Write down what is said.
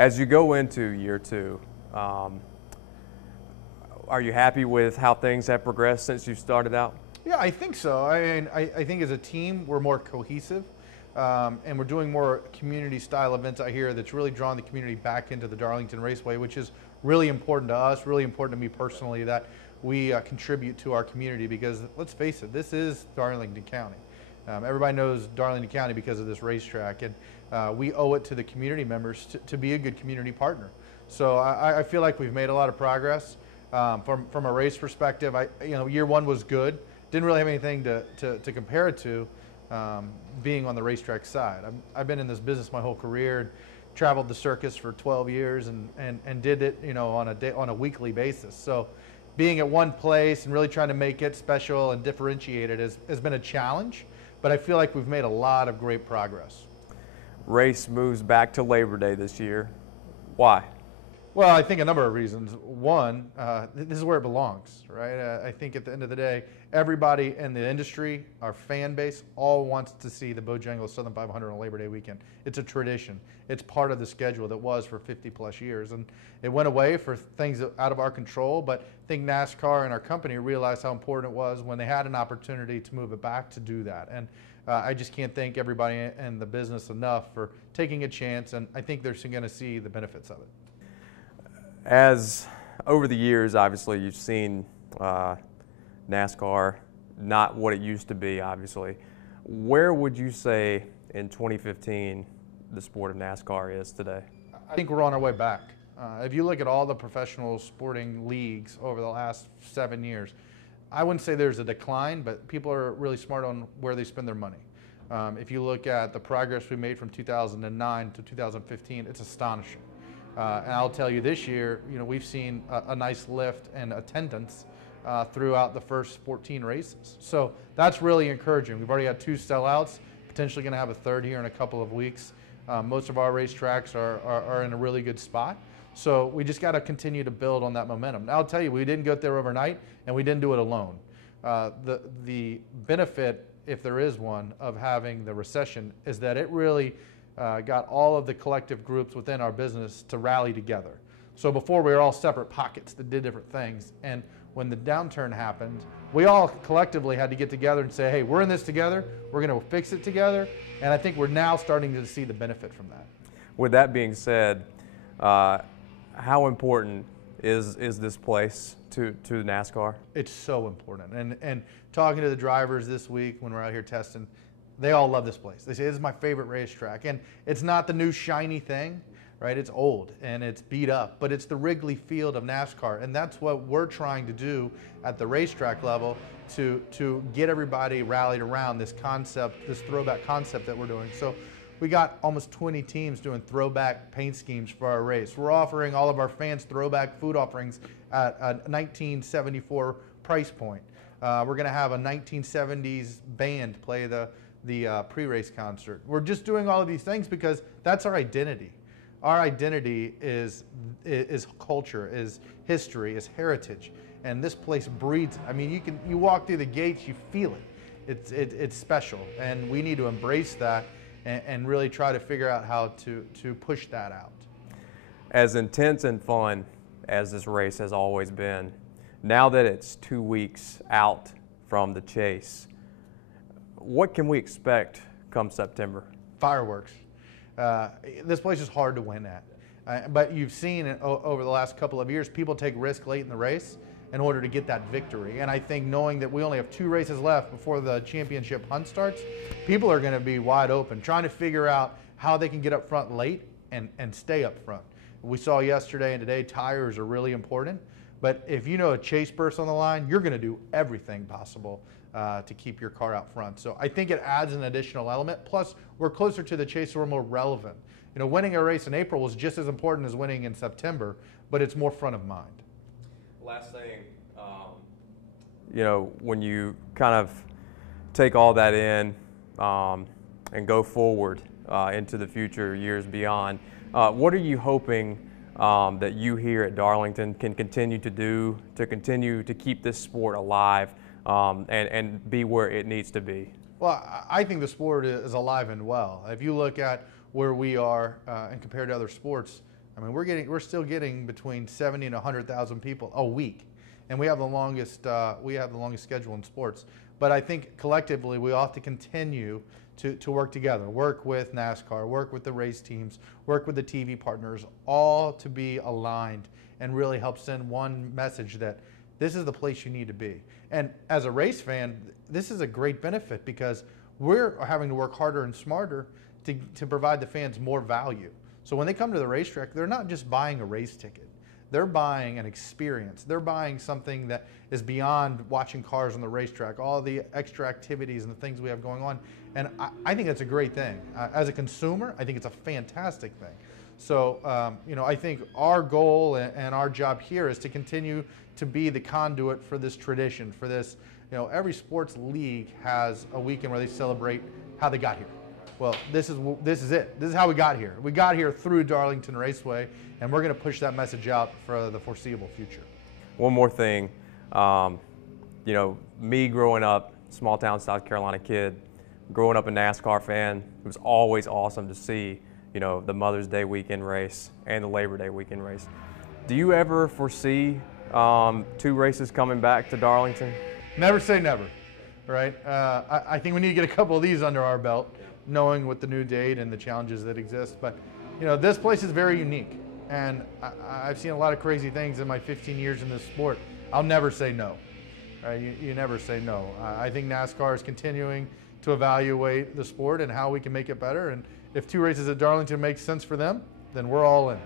As you go into year two, are you happy with how things have progressed since you started out? Yeah, I think so. I think as a team, we're more cohesive, and we're doing more community-style events out here that's really drawing the community back into the Darlington Raceway, which is really important to us, really important to me personally, that we contribute to our community because, let's face it, this is Darlington County. Everybody knows Darlington County because of this racetrack, and we owe it to the community members to be a good community partner. So I feel like we've made a lot of progress. From a race perspective, year one was good. Didn't really have anything to compare it to being on the racetrack side. I've been in this business my whole career, and traveled the circus for 12 years and did it on a weekly basis. So being at one place and really trying to make it special and differentiated has been a challenge, but I feel like we've made a lot of great progress. Race moves back to Labor Day this year. Why? Well, I think a number of reasons. One, this is where it belongs, right? I think at the end of the day, everybody in the industry, our fan base, all wants to see the Bojangles Southern 500 on Labor Day weekend. It's a tradition. It's part of the schedule that was for 50 plus years. And it went away for things out of our control, but I think NASCAR and our company realized how important it was when they had an opportunity to move it back to do that. And I just can't thank everybody in the business enough for taking a chance, and I think they're going to see the benefits of it. As over the years, obviously, you've seen NASCAR not what it used to be, obviously. Where would you say in 2015 the sport of NASCAR is today? I think we're on our way back. If you look at all the professional sporting leagues over the last 7 years, I wouldn't say there's a decline, but people are really smart on where they spend their money. If you look at the progress we made from 2009 to 2015, it's astonishing. And I'll tell you this year, we've seen a nice lift in attendance throughout the first 14 races. So that's really encouraging. We've already had 2 sellouts, potentially going to have a third here in a couple of weeks. Most of our racetracks are in a really good spot. So we just got to continue to build on that momentum. Now, I'll tell you, we didn't go there overnight, and we didn't do it alone. The benefit, if there is one, of having the recession is that it really got all of the collective groups within our business to rally together. So before we were all separate pockets that did different things, and when the downturn happened, we all collectively had to get together and say, hey, we're in this together, we're going to fix it together, and I think we're now starting to see the benefit from that. With that being said, how important is this place to NASCAR? It's so important, and talking to the drivers this week when we're out here testing, they all love this place. They say, this is my favorite racetrack. And it's not the new shiny thing, right? It's old and it's beat up, but it's the Wrigley Field of NASCAR. And that's what we're trying to do at the racetrack level to get everybody rallied around this concept, this throwback concept that we're doing. So we got almost 20 teams doing throwback paint schemes for our race. We're offering all of our fans throwback food offerings at a 1974 price point. We're going to have a 1970s band play the pre-race concert. We're just doing all of these things because that's our identity. Our identity is culture, is history, is heritage, and this place breeds it. I mean, you walk through the gates, you feel it. It's special, and we need to embrace that and really try to figure out how to push that out. As intense and fun as this race has always been, now that it's 2 weeks out from the chase, what can we expect come September? Fireworks. This place is hard to win at. But you've seen over the last couple of years, people take risk late in the race in order to get that victory. And I think knowing that we only have 2 races left before the championship hunt starts, people are going to be wide open, trying to figure out how they can get up front late and stay up front. We saw yesterday and today, tires are really important. But if you know a chase burst on the line, you're going to do everything possible to keep your car out front. So I think it adds an additional element. Plus, we're closer to the chase, so we're more relevant. Winning a race in April was just as important as winning in September, but it's more front of mind. Last thing, when you kind of take all that in and go forward into the future years beyond, what are you hoping that you here at Darlington can continue to do to continue to keep this sport alive and be where it needs to be? Well, I think the sport is alive and well. If you look at where we are and compared to other sports, I mean, we're still getting between 70 and 100,000 people a week, and we have the longest schedule in sports. But I think collectively we ought to continue to work together, work with NASCAR, work with the race teams, work with the TV partners, all to be aligned and really help send one message that this is the place you need to be. And as a race fan, this is a great benefit because we're having to work harder and smarter to provide the fans more value. So when they come to the racetrack, they're not just buying a race ticket. They're buying an experience. They're buying something that is beyond watching cars on the racetrack, all the extra activities and the things we have going on. And I think that's a great thing. As a consumer, I think it's a fantastic thing. So, you know, I think our goal and our job here is to continue to be the conduit for this tradition, for this, you know, every sports league has a weekend where they celebrate how they got here. Well, this is it. This is how we got here. We got here through Darlington Raceway, and we're going to push that message out for the foreseeable future. One more thing, you know, me growing up, small town South Carolina kid, growing up a NASCAR fan, it was always awesome to see, you know, the Mother's Day weekend race and the Labor Day weekend race. Do you ever foresee 2 races coming back to Darlington? Never say never, right? I think we need to get a couple of these under our belt, knowing what the new date and the challenges that exist. But, you know, this place is very unique, and I've seen a lot of crazy things in my 15 years in this sport. I'll never say no, right? You never say no. I think NASCAR is continuing to evaluate the sport and how we can make it better. And if 2 races at Darlington makes sense for them, then we're all in.